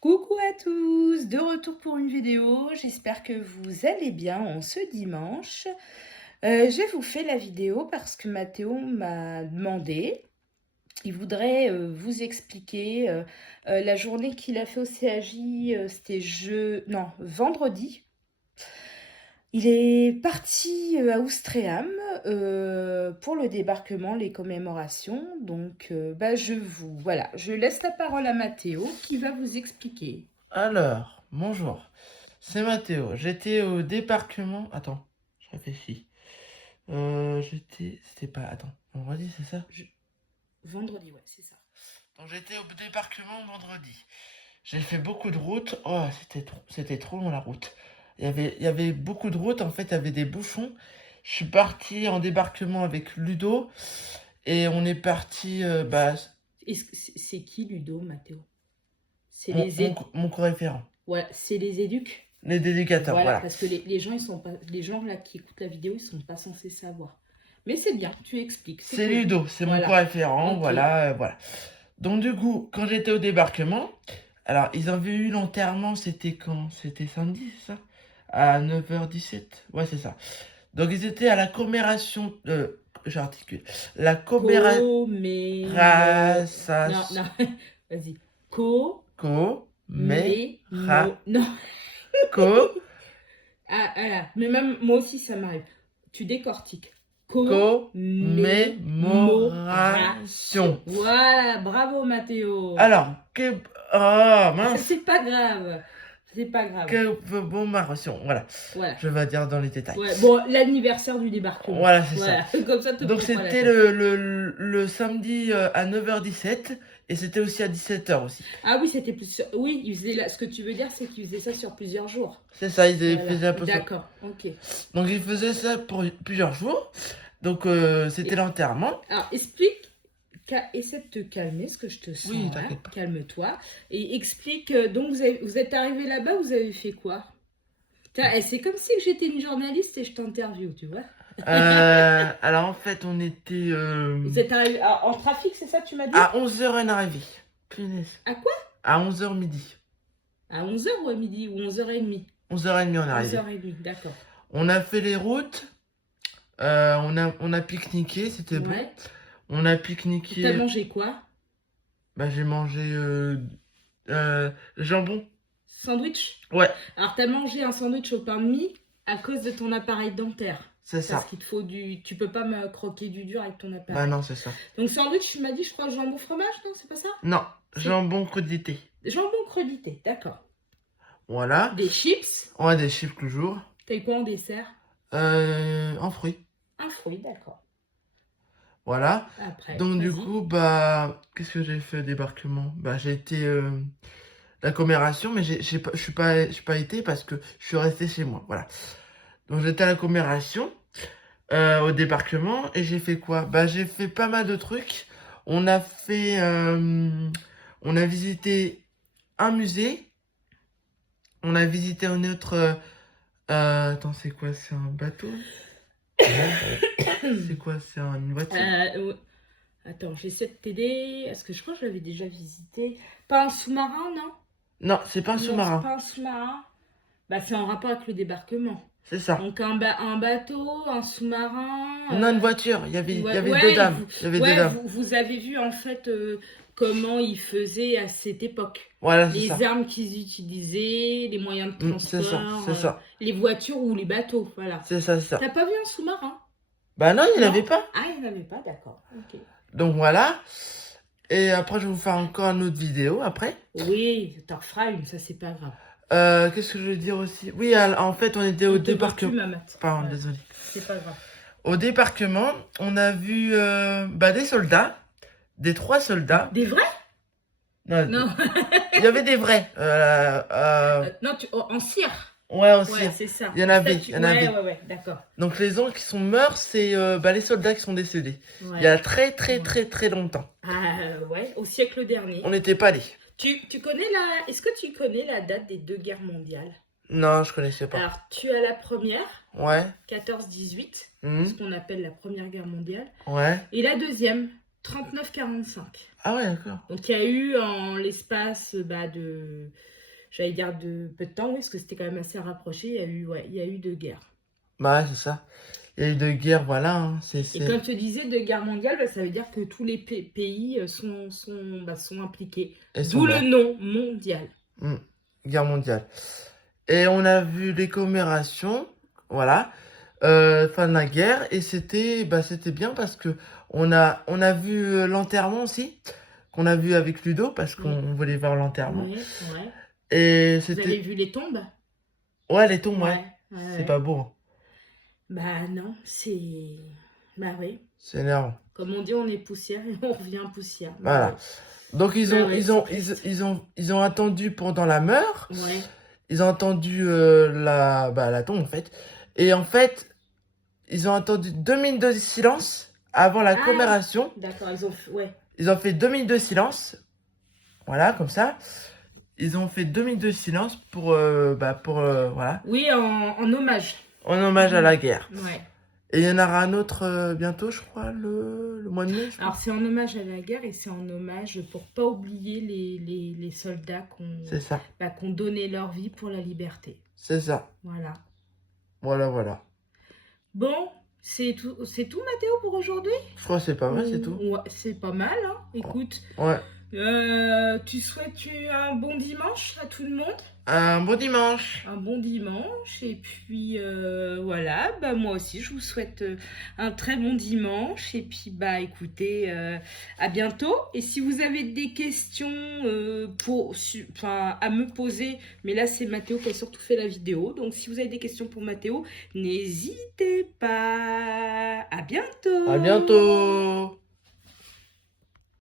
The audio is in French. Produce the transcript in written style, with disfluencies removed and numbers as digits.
Coucou à tous, de retour pour une vidéo. J'espère que vous allez bien en ce dimanche. Je vous fais la vidéo parce que Mathéo m'a demandé. Il voudrait vous expliquer la journée qu'il a fait au CAJ. C'était vendredi. Il est parti à Ouistreham pour le débarquement, les commémorations. Donc, je laisse la parole à Mathéo qui va vous expliquer. Alors, bonjour, c'est Mathéo. J'étais au débarquement. Attends, je réfléchis. C'était pas. Attends, vendredi, c'est ça? Vendredi, ouais, c'est ça. Donc, j'étais au débarquement vendredi. J'ai fait beaucoup de routes. Oh, c'était trop long la route. Il y avait beaucoup de routes. En fait, il y avait des bouchons. Je suis parti en débarquement avec Ludo. Et on est parti. C'est qui Ludo, Mathéo? C'est Mon, les mon, éducs. co- mon co-référent. Ouais, c'est les éducs. Les éducateurs, Voilà, voilà. parce que les gens, ils sont pas, les gens là qui écoutent la vidéo, ils sont pas censés savoir. Mais c'est bien, tu expliques, c'est C'est cool. Ludo, c'est mon Voilà. co-référent, Ok. voilà. Donc du coup, quand j'étais au débarquement, alors ils avaient eu l'enterrement, c'était quand? C'était samedi, c'est ça? À 9h17, ouais c'est ça. Donc ils étaient à la commémoration, j'articule, la commémoration, Non, non, vas-y. Co, mais, non. co, Ah, voilà. Mais même moi aussi, ça m'arrive. Tu décortiques. commémoration. Voilà, bravo Mathéo. Alors, oh mince, C'est pas grave. C'est pas grave. commémoration, voilà. Voilà. Je vais dire dans les détails. Ouais, bon, l'anniversaire du débarquement. Voilà, c'est ça. Comme ça, te Donc prends pas la c'était tête. le samedi à 9h17 et c'était aussi à 17h aussi. Ah oui, c'était plus. Oui, il faisait ce que tu veux dire, c'est qu'il faisait ça sur plusieurs jours. C'est ça, ils Voilà. faisaient un peu ça. D'accord, ok. Donc ils faisaient ça pour plusieurs jours. Donc c'était l'enterrement. Alors, explique. Essaie de te calmer, ce que je te sens. Oui, Hein. t'inquiète pas. Calme-toi. Et explique. Donc, vous êtes arrivé là-bas, vous avez fait quoi? C'est comme si j'étais une journaliste et je t'interviewe, tu vois. Alors en fait, on était Vous êtes arrivé en trafic, c'est ça, tu m'as dit? à 11h on est arrivé. Punaise. À quoi? À 11h midi. À 11h ou à midi ou 11h30? 11h30 on est arrivé. 11h30, d'accord. On a fait les routes. On a pique-niqué, c'était bon. Ouais. On a pique-niqué. T'as mangé quoi? Bah j'ai mangé jambon. Sandwich? Ouais, Alors, t'as mangé un sandwich au pain de mie à cause de ton appareil dentaire. c'est ça. Parce qu'il te faut du. Tu peux pas me croquer du dur avec ton Bah appareil. non, c'est ça. Donc, sandwich, tu m'as dit, je crois, jambon fromage, non? C'est pas ça? Non, C'est- jambon crudité. Jambon crudité, d'accord. Voilà. Des chips. On a des chips toujours. T'as eu quoi en dessert? En fruits. Un fruit, d'accord. Voilà. Après, Donc du vas-y. coup, qu'est-ce que j'ai fait au débarquement? J'ai été la commémoration, mais je suis pas été parce que je suis resté chez moi. Voilà. Donc j'étais à la commémoration au débarquement et j'ai fait quoi? J'ai fait pas mal de trucs. On a fait, on a visité un musée. On a visité un autre. Attends, c'est quoi? C'est un bateau? C'est quoi? C'est une voiture? Ouais. Attends, j'essaie de t'aider. Est-ce que je crois que je l'avais déjà visité? Pas un sous-marin, non? Non, c'est pas un Non, c'est sous-marin. pas un sous-marin. C'est en rapport avec le débarquement. C'est ça. Donc un bateau, un sous-marin. Non, une voiture. Il y avait Ouais, deux dames. Il y avait deux dames. vous avez vu en fait comment ils faisaient à cette époque. Voilà, c'est Les ça. armes qu'ils utilisaient, les moyens de C'est ça, transport, c'est ça. les voitures ou les bateaux, voilà. C'est ça, c'est ça. T'as pas vu un sous-marin? Bah non, il n'y en Non. avait pas. Ah, il n'y en avait pas, d'accord. Ok. Donc voilà. Et après, je vais vous faire encore une autre vidéo après. Oui, t'en feras une, ça c'est pas grave. Qu'est-ce que je veux dire aussi? Oui, en fait, on était au On te voit plus, débarquement. Mamat. Pardon, Ouais, désolé. c'est pas grave. Au débarquement, on a vu des soldats. Des 3 soldats. Des vrais? Non. Il y avait des vrais. Non, en cire. Ouais, aussi. Ouais, c'est ça. Il y en avait, Ça, il y en avait. Ouais, d'accord. Donc les gens qui sont morts, c'est les soldats qui sont décédés. Ouais. Il y a très très longtemps. Ouais, au siècle dernier. On n'était pas allés. Tu connais Est-ce que tu connais la date des 2 guerres mondiales? Non, je connaissais pas. Alors, tu as la première, Ouais. 14-18, Mhm. ce qu'on appelle la Première Guerre mondiale, Ouais. et la deuxième, 39,45. Ah ouais, d'accord. Donc il y a eu en l'espace j'allais dire de peu de temps, oui, parce que c'était quand même assez rapproché, il y a eu 2 guerres. Bah ouais, c'est ça. Il y a eu de guerre, voilà, hein, Et comme je te disais, 2 guerres mondiales, ça veut dire que tous les pays sont impliqués. Elles sont D'où le morts. nom mondial. Guerre mondiale. Et on a vu les commémorations, voilà, fin de la guerre, et c'était bien parce que on a vu l'enterrement aussi, qu'on a vu avec Ludo, parce Oui, qu'on voulait voir l'enterrement. ouais, ouais. Et Vous avez c'était... vu les tombes? Ouais, les tombes, ouais. Ouais, ouais, C'est pas ouais. beau, hein. Bah non, c'est... Bah oui. C'est énervant. Comme on dit, on est poussière et on revient poussière. Bah Voilà. oui. Donc Bah ouais, c'est triste. ils ont attendu pendant la meure, Ouais. ils ont attendu la tombe en fait. Et en fait, ils ont attendu 2 minutes de silence avant la Ah, commémoration. d'accord, ouais. Ils ont fait 2 minutes de silence. Voilà, comme ça. Ils ont fait 2 minutes de silence voilà, Oui, en hommage. en hommage à la guerre. Ouais. Et il y en aura un autre bientôt, je crois, le mois de mai, je crois. Alors, c'est en hommage à la guerre et c'est en hommage pour pas oublier les soldats C'est ça, qui ont donné leur vie pour la liberté. c'est ça. Voilà. Voilà, voilà. Bon, c'est tout, Mathéo, pour aujourd'hui? Je crois que c'est pas mal, c'est tout. Ouais, c'est pas mal, hein. Écoute, Ouais. tu souhaites un bon dimanche à tout le monde? Un bon dimanche. Un bon dimanche et puis voilà, bah moi aussi je vous souhaite un très bon dimanche et puis bah écoutez, à bientôt. Et si vous avez des questions à me poser, mais là c'est Mathéo qui a surtout fait la vidéo, donc si vous avez des questions pour Mathéo, n'hésitez pas. À bientôt. À bientôt.